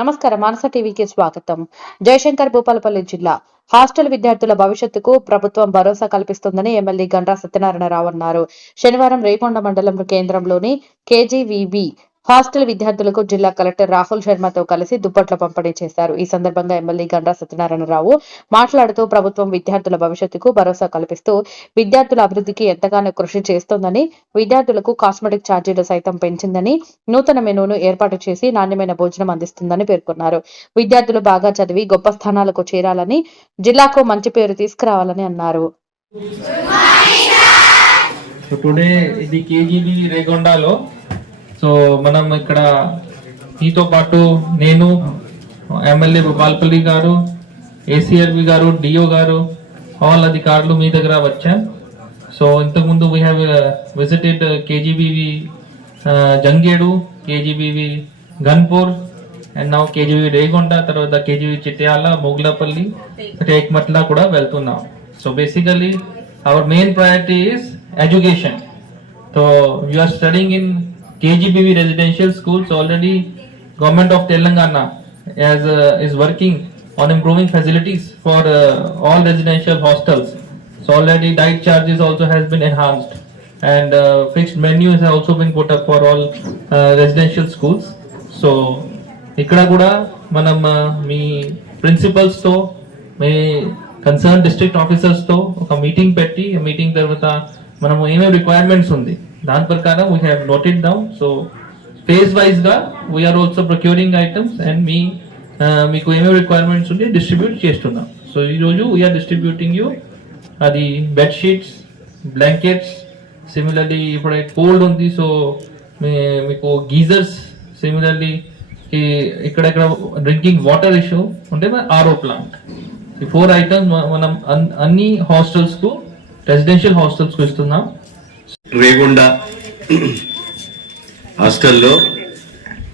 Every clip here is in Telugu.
నమస్కారం. మానస టీవీకి స్వాగతం. జయశంకర్ భూపాలపల్లి జిల్లా. హాస్టల్ విద్యార్థుల భవిష్యత్తుకు ప్రభుత్వం భరోసా కల్పిస్తుందని ఎమ్మెల్యే గండ్రా సత్యనారాయణరావు అన్నారు. శనివారం రేకొండ మండలం కేంద్రంలోని కేజీవీబీ హాస్టల్ విద్యార్థులకు జిల్లా కలెక్టర్ రాహుల్ శర్మతో కలిసి దుప్పట్ల పంపిణీ చేశారు. ఈ సందర్భంగా ఎమ్మెల్యే గండ్రా సత్యనారాయణరావు మాట్లాడుతూ ప్రభుత్వం విద్యార్థుల భవిష్యత్తుకు భరోసా కల్పిస్తూ విద్యార్థుల అభివృద్ధికి ఎంతగానో కృషి చేస్తోందని విద్యార్థులకు కాస్మెటిక్ ఛార్జీలు సైతం పెంచిందని నూతన మెనూను ఏర్పాటు చేసి నాణ్యమైన భోజనం అందిస్తుందని పేర్కొన్నారు. విద్యార్థులు బాగా చదివి గొప్ప స్థానాలకు చేరాలని జిల్లాకు మంచి పేరు తీసుకురావాలని అన్నారు. టుడే ఇది కేజీబీ రేగొండలో సో మనం ఇక్కడ మీతో పాటు నేను ఎమ్మెల్యే భూపాల్పల్లి గారు ఏసీఆర్వి గారు డిఓ గారు ఆల్ అధికారులు మీ దగ్గర వచ్చాం. సో ఇంతకుముందు we have visited KGBV Jangedu KGBV Ganpur and నా కేజీబీ రేగొండ తర్వాత కేజీబీ చిట్యాల మొగులపల్లి టేక్మట్ల కూడా వెళ్తున్నాం. So basically our main priority is education so you are studying in KGBV residential schools already. Government of Telangana as uh, is working on improving facilities for uh, all residential hostels. So already diet charges also has been enhanced and uh, fixed menus have also been put up for all uh, residential schools. So ఇక్కడ కూడా మనం uh, మీ ప్రిన్సిపల్స్తో మీ కన్సర్న్ డిస్ట్రిక్ట్ ఆఫీసర్స్తో ఒక మీటింగ్ పెట్టి మీటింగ్ తర్వాత మనము ఏమేమి రిక్వైర్మెంట్స్ ఉంది దాని ప్రకారం we have noted down so phase వైజ్గా we are also procuring items and మీ ఆ, మీకు ఏమేమి రిక్వైర్మెంట్స్ ఉంటే డిస్ట్రిబ్యూట్ చేస్తున్నాం సో ఈ రోజు వీఆర్ డిస్ట్రిబ్యూటింగ్ యూ అది బెడ్ షీట్స్ బ్లాంకెట్స్ సిమిలర్లీ ఇప్పుడు కోల్డ్ ఉంది సో మీకు గీజర్స్ సిమిలర్లీ ఇక్కడెక్కడ డ్రింకింగ్ వాటర్ ఇష్యూ ఉంటే ఆర్ఓ ప్లాంట్ ఈ ఫోర్ ఐటమ్స్ మనం అన్- అన్ని హాస్టల్స్కు రెసిడెన్షియల్ హాస్టల్స్కు ఇస్తున్నాం రేగొండ హాస్టల్లో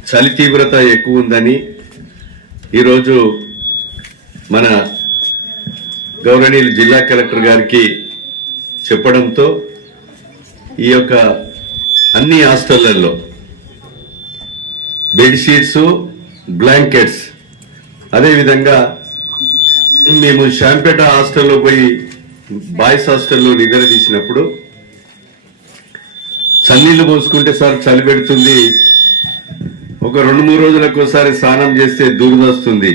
చలి తీవ్రత ఎక్కువ ఉందని ఈరోజు మన గౌరవనీయులు జిల్లా కలెక్టర్ గారికి చెప్పడంతో ఈ యొక్క అన్ని హాస్టళ్ళలో బెడ్షీట్స్ బ్లాంకెట్స్ అదేవిధంగా మేము శాంపేట హాస్టల్లో పోయి బాయ్స్ హాస్టల్లో నిద్ర తీసినప్పుడు చన్నీళ్ళు పోసుకుంటే సార్ చలి పెడుతుంది. ఒక రెండు మూడు రోజులకు ఒకసారి స్నానం చేస్తే దూరదొస్తుంది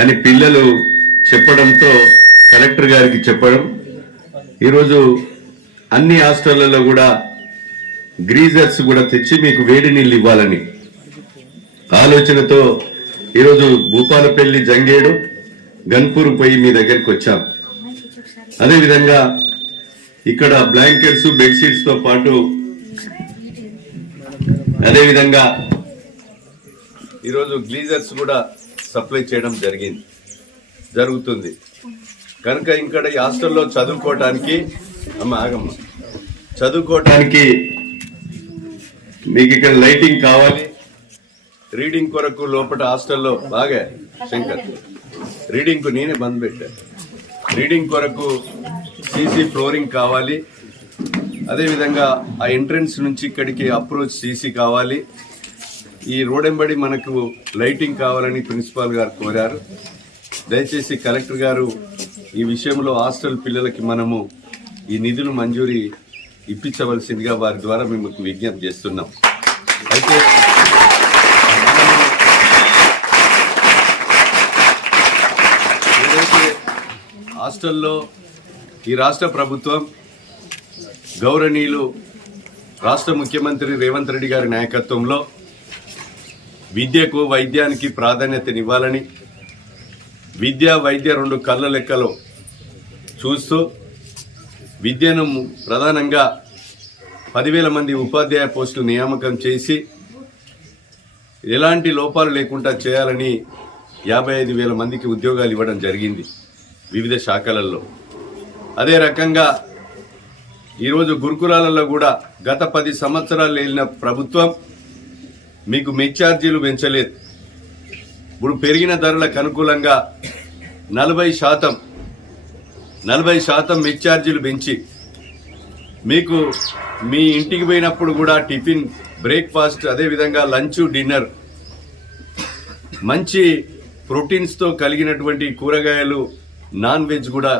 అని పిల్లలు చెప్పడంతో కలెక్టర్ గారికి చెప్పడం. ఈరోజు అన్ని హాస్టళ్ళలో కూడా గ్రీజర్స్ కూడా తెచ్చి మీకు వేడి నీళ్ళు ఇవ్వాలని ఆలోచనతో ఈరోజు భూపాలపల్లి జంగేడు గన్పూర్ పోయి మీ దగ్గరికి వచ్చాం. అదేవిధంగా ఇక్కడ బ్లాంకెట్స్ బెడ్షీట్స్తో పాటు అదేవిధంగా ఈరోజు గ్లీజర్స్ కూడా సప్లై చేయడం జరిగింది జరుగుతుంది. కనుక ఇక్కడ ఈ హాస్టల్లో చదువుకోవటానికి అమ్మ ఆగమ్మ చదువుకోవటానికి మీకు ఇక్కడ లైటింగ్ కావాలి. రీడింగ్ కొరకు లోపల హాస్టల్లో బాగా శంకర్. రీడింగ్కు నేనే బంద్ పెట్టా. రీడింగ్ కొరకు సీసీ ఫ్లోరింగ్ కావాలి. అదేవిధంగా ఆ ఎంట్రన్స్ నుంచి ఇక్కడికి అప్రోచ్ సీసీ కావాలి. ఈ రోడెంబడి మనకు లైటింగ్ కావాలని ప్రిన్సిపాల్ గారు కోరారు. దయచేసి కలెక్టర్ గారు ఈ విషయంలో హాస్టల్ పిల్లలకి మనము ఈ నిధులు మంజూరి ఇప్పించవలసిందిగా వారి ద్వారా మేము విజ్ఞప్తి చేస్తున్నాం. అయితే ఏదైతే హాస్టల్లో ఈ రాష్ట్ర ప్రభుత్వం గౌరవనీయులు రాష్ట్ర ముఖ్యమంత్రి రేవంత్ రెడ్డి గారి నాయకత్వంలో విద్యకు వైద్యానికి ప్రాధాన్యతనివ్వాలని విద్య వైద్య రెండు కళ్ళ లెక్కలో చూస్తూ విద్యను ప్రధానంగా పదివేల మంది ఉపాధ్యాయ పోస్టులు నియామకం చేసి ఎలాంటి లోపాలు లేకుండా చేయాలని యాభై ఐదు వేల మందికి ఉద్యోగాలు ఇవ్వడం జరిగింది వివిధ శాఖలలో. అదే రకంగా ఈరోజు గురుకులాలలో కూడా గత పది సంవత్సరాలు వెళ్ళిన ప్రభుత్వం మీకు మెచ్చార్జీలు పెంచలేదు. ఇప్పుడు పెరిగిన ధరలకు అనుకూలంగా నలభై శాతం నలభై శాతం మెచ్చార్జీలు పెంచి మీకు మీ ఇంటికి పోయినప్పుడు కూడా టిఫిన్ బ్రేక్ఫాస్ట్ అదేవిధంగా లంచ్ డిన్నర్ మంచి ప్రోటీన్స్తో కలిగినటువంటి కూరగాయలు నాన్ వెజ్ కూడా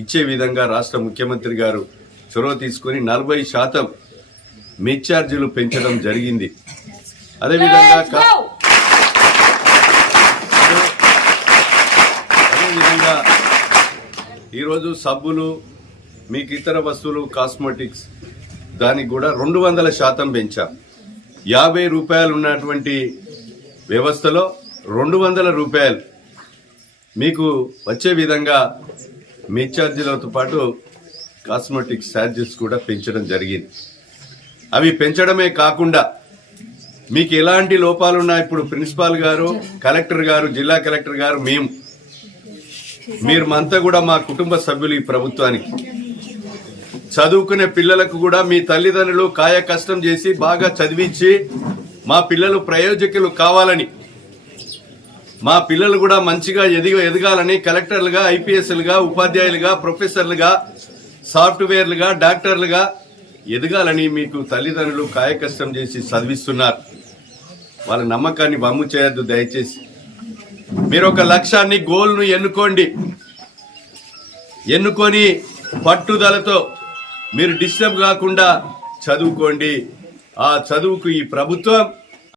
ఇచ్చే విధంగా రాష్ట్ర ముఖ్యమంత్రి గారు చొరవ తీసుకొని నలభై శాతం మెచ్ ఛార్జీలు పెంచడం జరిగింది. అదేవిధంగా అదేవిధంగా ఈరోజు సబ్బులు మీకు ఇతర వస్తువులు కాస్మెటిక్స్ దానికి కూడా రెండు వందల శాతం పెంచాం. యాభై రూపాయలు ఉన్నటువంటి వ్యవస్థలో రెండు వందల రూపాయలు మీకు వచ్చే విధంగా మీ ఛార్జీలతో పాటు కాస్మెటిక్స్ ఛార్జెస్ కూడా పెంచడం జరిగింది. అవి పెంచడమే కాకుండా మీకు ఎలాంటి లోపాలున్నా ఇప్పుడు ప్రిన్సిపాల్ గారు కలెక్టర్ గారు జిల్లా కలెక్టర్ గారు మేము. మీరు అంతా కూడా మా కుటుంబ సభ్యులు ఈ ప్రభుత్వానికి. చదువుకునే పిల్లలకు కూడా మీ తల్లిదండ్రులు కాయ కష్టం చేసి బాగా చదివించి మా పిల్లలు ప్రయోజకులు కావాలని మా పిల్లలు కూడా మంచిగా ఎదిగ ఎదగాలని కలెక్టర్లుగా ఐపీఎస్లుగా ఉపాధ్యాయులుగా ప్రొఫెసర్లుగా సాఫ్ట్వేర్లుగా డాక్టర్లుగా ఎదగాలని మీకు తల్లిదండ్రులు కాయకష్టం చేసి చదివిస్తున్నారు. వాళ్ళ నమ్మకాన్ని వమ్ము చేయొద్దు దయచేసి. మీరు ఒక లక్ష్యాన్ని గోల్ను ఎన్నుకోండి. ఎన్నుకొని పట్టుదలతో మీరు డిస్టర్బ్ కాకుండా చదువుకోండి. ఆ చదువుకు ఈ ప్రభుత్వం